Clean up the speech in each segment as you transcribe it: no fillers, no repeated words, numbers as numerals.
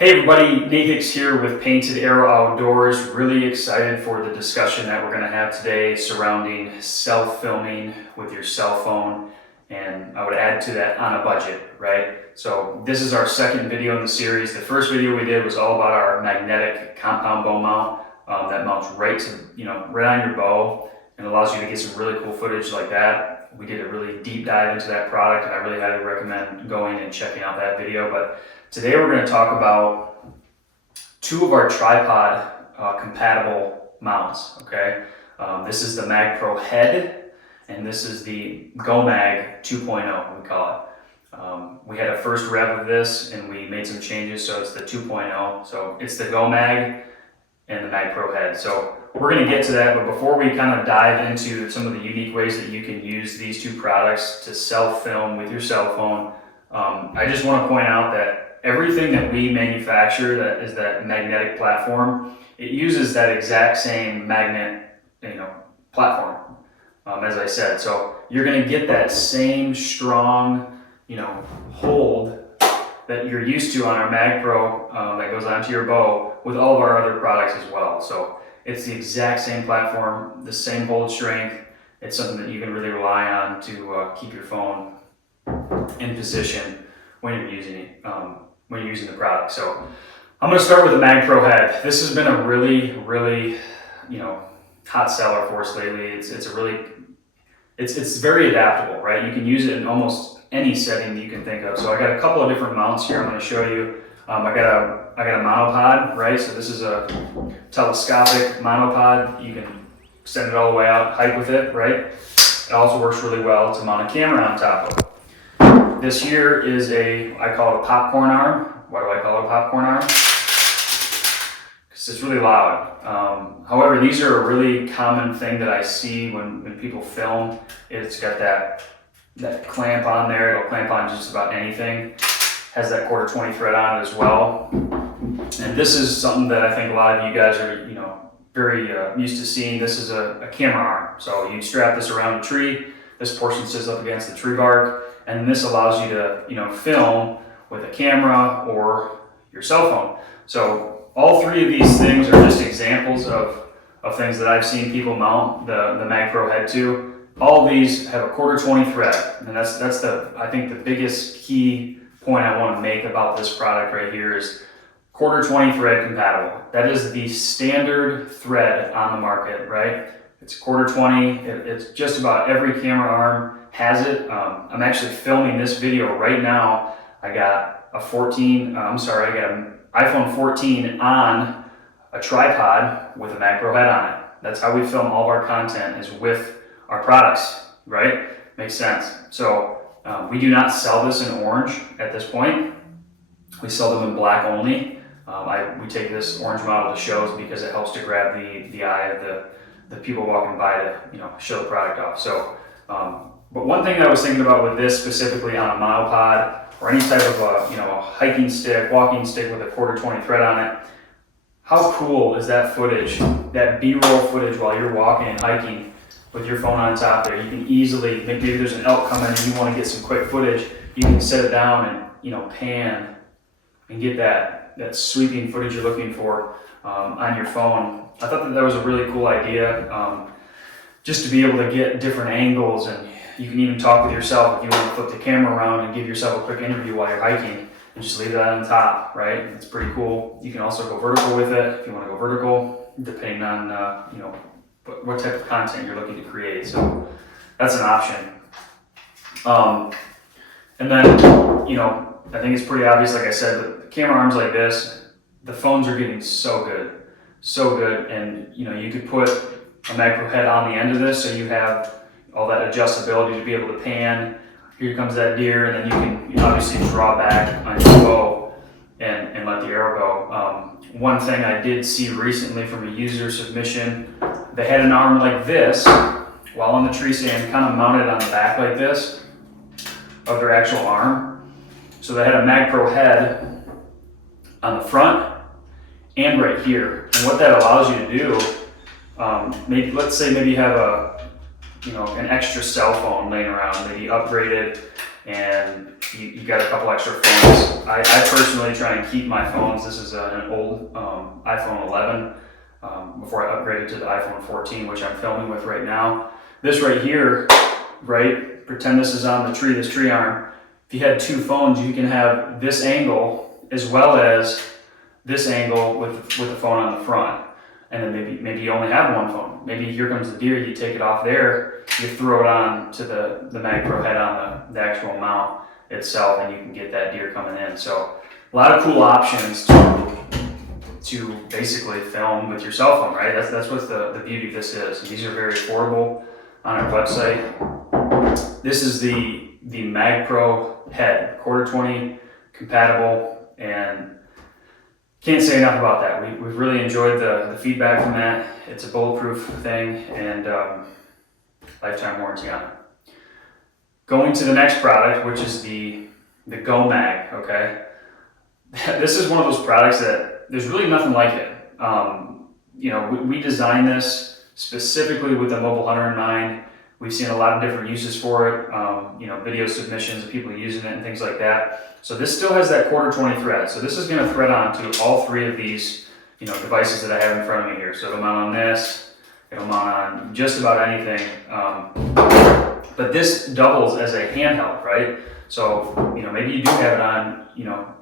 Hey everybody, Nate Hicks here with Painted Arrow Outdoors. Really excited for the discussion that we're going to have today surrounding self-filming with your cell phone, and I would add to that on a budget, right? So this is our second video in the series. The first video we did was all about our magnetic compound bow mount that mounts right to, right on your bow and allows you to get some really cool footage like that. We did a really deep dive into that product, and I really highly recommend going and checking out that video. But today we're going to talk about two of our tripod compatible mounts, okay? This is the Mag Pro head, and this is the Go Mag 2.0, we call it. We had a first rev of this, and we made some changes, so it's the 2.0. So it's the Go Mag and the Mag Pro head. So we're going to get to that, but before we kind of dive into some of the unique ways that you can use these two products to self-film with your cell phone, I just want to point out that everything that we manufacture that is that magnetic platform, it uses that exact same magnet, platform, as I said. So you're going to get that same strong, hold that you're used to on our Mag Pro that goes onto your bow with all of our other products as well. So it's the exact same platform, the same hold strength. It's something that you can really rely on to keep your phone in position when you're using it, when you're using the product. So I'm going to start with the Mag Pro head. This has been a really, hot seller for us lately. It's very adaptable, right? You can use it in almost any setting that you can think of. So I got a couple of different mounts here I'm going to show you. I got a monopod, right? So this is a telescopic monopod. You can send it all the way out, hike with it, right? It also works really well to mount a camera on top of. This here is I call it a popcorn arm. Why do I call it a popcorn arm? Because it's really loud. However, these are a really common thing that I see when people film. It's got that clamp on there. It'll clamp on just about anything. Has that 1/4 thread on it as well. And this is something that I think a lot of you guys are, very used to seeing. This is a camera arm. So you strap this around a tree. This portion sits up against the tree bark, and this allows you to, film with a camera or your cell phone. So all three of these things are just examples of things that I've seen people mount the Mag Pro head to. All of these have a 1/4 thread, and that's I think the biggest key point I want to make about this product right here is 1/4 thread compatible. That is the standard thread on the market, right? It's 1/4. It's just about every camera arm has it. I'm actually filming this video right now. I got an iPhone 14 on a tripod with a Mag Pro head on it. That's how we film all of our content, is with our products, right? Makes sense. So we do not sell this in orange at this point. We sell them in black only. We take this orange model to shows because it helps to grab the eye of the people walking by to show the product off. So, but one thing that I was thinking about with this specifically on a monopod or any type of a hiking stick, walking stick with a 1/4 thread on it, how cool is that footage, that B-roll footage while you're walking and hiking with your phone on top there? You can easily, maybe there's an elk coming and you want to get some quick footage, you can set it down and pan and get that sweeping footage you're looking for on your phone. I thought that was a really cool idea, just to be able to get different angles, and you can even talk with yourself if you want to flip the camera around and give yourself a quick interview while you're hiking and just leave that on top, right? It's pretty cool. You can also go vertical with it if you want to go vertical, depending on what type of content you're looking to create. So that's an option. And then, I think it's pretty obvious, like I said, the camera arms like this, the phones are getting so good. And, you could put a Mag Pro head on the end of this, so you have all that adjustability to be able to pan. Here comes that deer, and then you can obviously draw back on your bow and let the arrow go. One thing I did see recently from a user submission, they had an arm like this while on the tree stand, kind of mounted on the back like this of their actual arm. So they had a Mag Pro head on the front and right here. And what that allows you to do, let's say you have an extra cell phone laying around, maybe upgraded, and you got a couple extra phones. I personally try and keep my phones. This is an old iPhone 11 before I upgraded to the iPhone 14, which I'm filming with right now. This right here, right? Pretend this is on the tree, this tree arm. If you had two phones, you can have this angle as well as this angle with the phone on the front. And then maybe you only have one phone. Maybe here comes the deer, you take it off there, you throw it on to the MagPro head on the actual mount itself, and you can get that deer coming in. So a lot of cool options to basically film with your cell phone, right? That's what the beauty of this is. These are very affordable on our website. This is the MagPro head, Q20 compatible, and can't say enough about that. We've really enjoyed the feedback from that. It's a bulletproof thing, and lifetime warranty on it. Going to the next product, which is the Go Mag, okay? This is one of those products that there's really nothing like it. We designed this specifically with the mobile hunter in mind. We've seen a lot of different uses for it, video submissions of people using it and things like that. So this still has that Q20 thread. So this is going to thread onto all three of these, devices that I have in front of me here. So it'll mount on this, it'll mount on just about anything. But this doubles as a handheld, right? So, maybe you do have it on,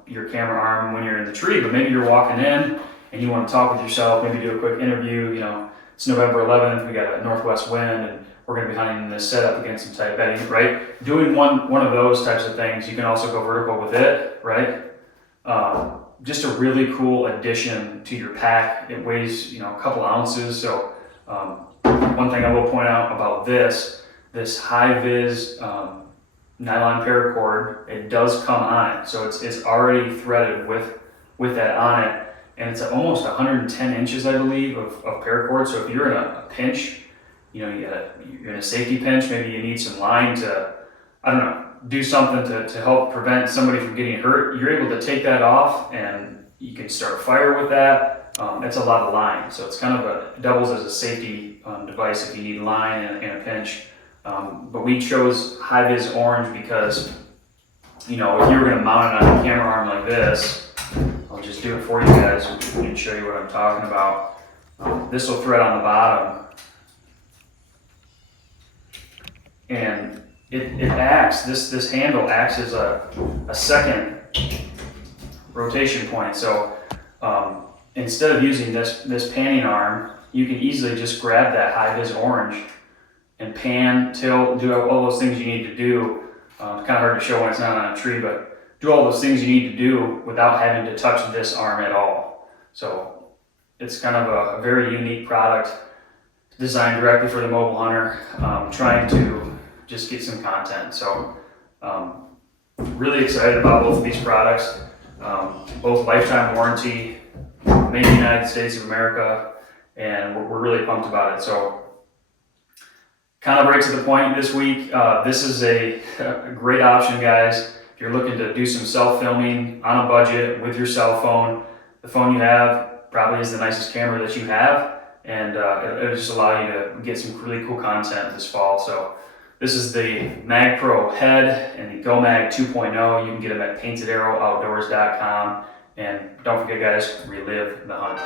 your camera arm when you're in the tree, but maybe you're walking in and you want to talk with yourself, maybe do a quick interview. It's November 11th, we got a northwest wind, and we're going to be hunting in this setup against some tight bedding, right? Doing one of those types of things, you can also go vertical with it, right? Just a really cool addition to your pack. It weighs, a couple ounces. So one thing I will point out about this high-vis nylon paracord, it does come on it. So it's already threaded with that on it. And it's almost 110 inches, I believe, of paracord. So if you're in a pinch, you're in a safety pinch, maybe you need some line to, do something to help prevent somebody from getting hurt, you're able to take that off and you can start a fire with that. It's a lot of line. So it's kind of doubles as a safety device if you need line in a pinch. But we chose high-vis orange because, if you were going to mount it on a camera arm like this, I'll just do it for you guys and show you what I'm talking about. This will thread on the bottom, and it acts. This handle acts as a second rotation point. So instead of using this panning arm, you can easily just grab that high-vis orange and pan, tilt, do all those things you need to do. It's kind of hard to show when it's not on a tree, but do all those things you need to do without having to touch this arm at all. So it's kind of a very unique product designed directly for the mobile hunter, trying to just get some content. So really excited about both of these products. Both lifetime warranty, made in the United States of America, and we're really pumped about it. So kind of right to the point this week. This is a great option, guys. If you're looking to do some self-filming on a budget with your cell phone, the phone you have probably is the nicest camera that you have, and it'll just allow you to get some really cool content this fall. So this is the MagPro head and the Go Mag 2.0. You can get them at paintedarrowoutdoors.com. And don't forget, guys, relive the hunt.